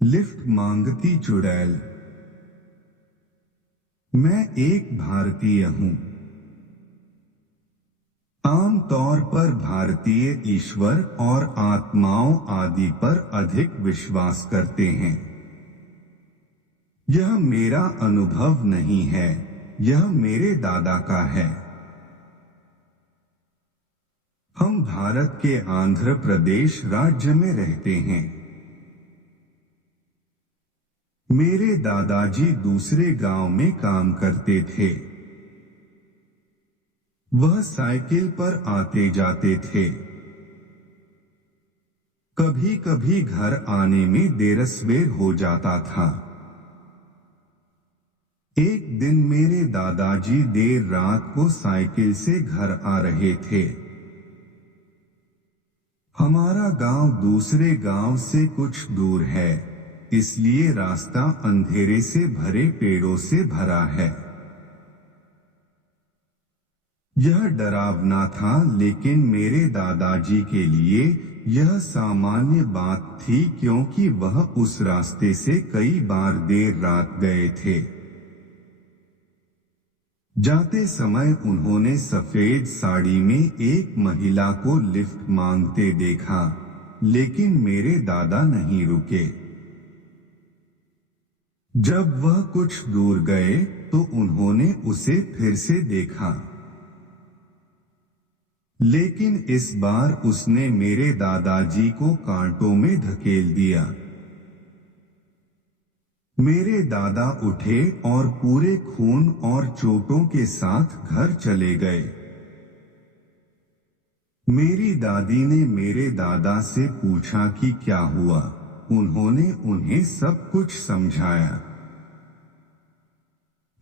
Lift मांगती चुड़ैल। मैं एक भारतीय हूं। आम तौर पर भारतीय ईश्वर और आत्माओं आदि पर अधिक विश्वास करते हैं। यह मेरा अनुभव नहीं है, यह मेरे दादा का है। हम भारत के आंध्र प्रदेश राज्य में रहते हैं। मेरे दादाजी दूसरे गांव में काम करते थे। वह साइकिल पर आते जाते थे। कभी कभी घर आने में देर सवेर हो जाता था। एक दिन मेरे दादाजी देर रात को साइकिल से घर आ रहे थे। हमारा गांव दूसरे गांव से कुछ दूर है, इसलिए रास्ता अंधेरे से भरे पेड़ों से भरा है। यह डरावना था, लेकिन मेरे दादाजी के लिए यह सामान्य बात थी, क्योंकि वह उस रास्ते से कई बार देर रात गए थे। जाते समय उन्होंने सफेद साड़ी में एक महिला को लिफ्ट मांगते देखा, लेकिन मेरे दादा नहीं रुके। जब वह कुछ दूर गए तो उन्होंने उसे फिर से देखा, लेकिन इस बार उसने मेरे दादाजी को कांटों में धकेल दिया। मेरे दादा उठे और पूरे खून और चोटों के साथ घर चले गए। मेरी दादी ने मेरे दादा से पूछा कि क्या हुआ। उन्होंने उन्हें सब कुछ समझाया।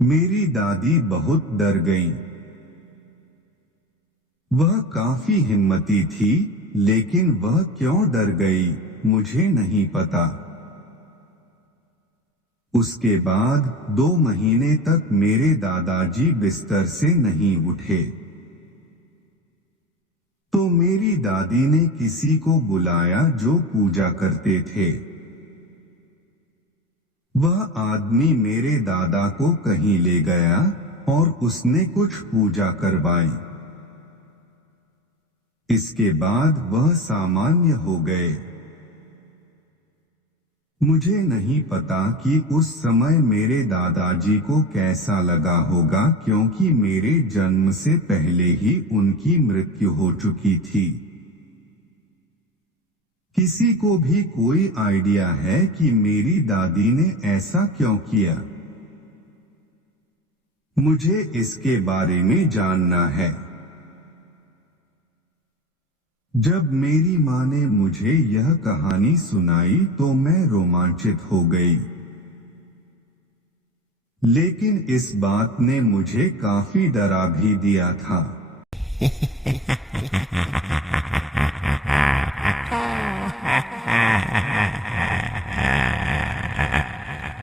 मेरी दादी बहुत डर गईं। वह काफी हिम्मती थी, लेकिन वह क्यों डर गई, मुझे नहीं पता। उसके बाद 2 महीने तक मेरे दादाजी बिस्तर से नहीं उठे। तो मेरी दादी ने किसी को बुलाया जो पूजा करते थे। वह आदमी मेरे दादा को कहीं ले गया और उसने कुछ पूजा करवाई। इसके बाद वह सामान्य हो गए। मुझे नहीं पता कि उस समय मेरे दादाजी को कैसा लगा होगा, क्योंकि मेरे जन्म से पहले ही उनकी मृत्यु हो चुकी थी। किसी को भी कोई आइडिया है कि मेरी दादी ने ऐसा क्यों किया? मुझे इसके बारे में जानना है। जब मेरी माँ ने मुझे यह कहानी सुनाई तो मैं रोमांचित हो गई। लेकिन इस बात ने मुझे काफी डरा भी दिया था।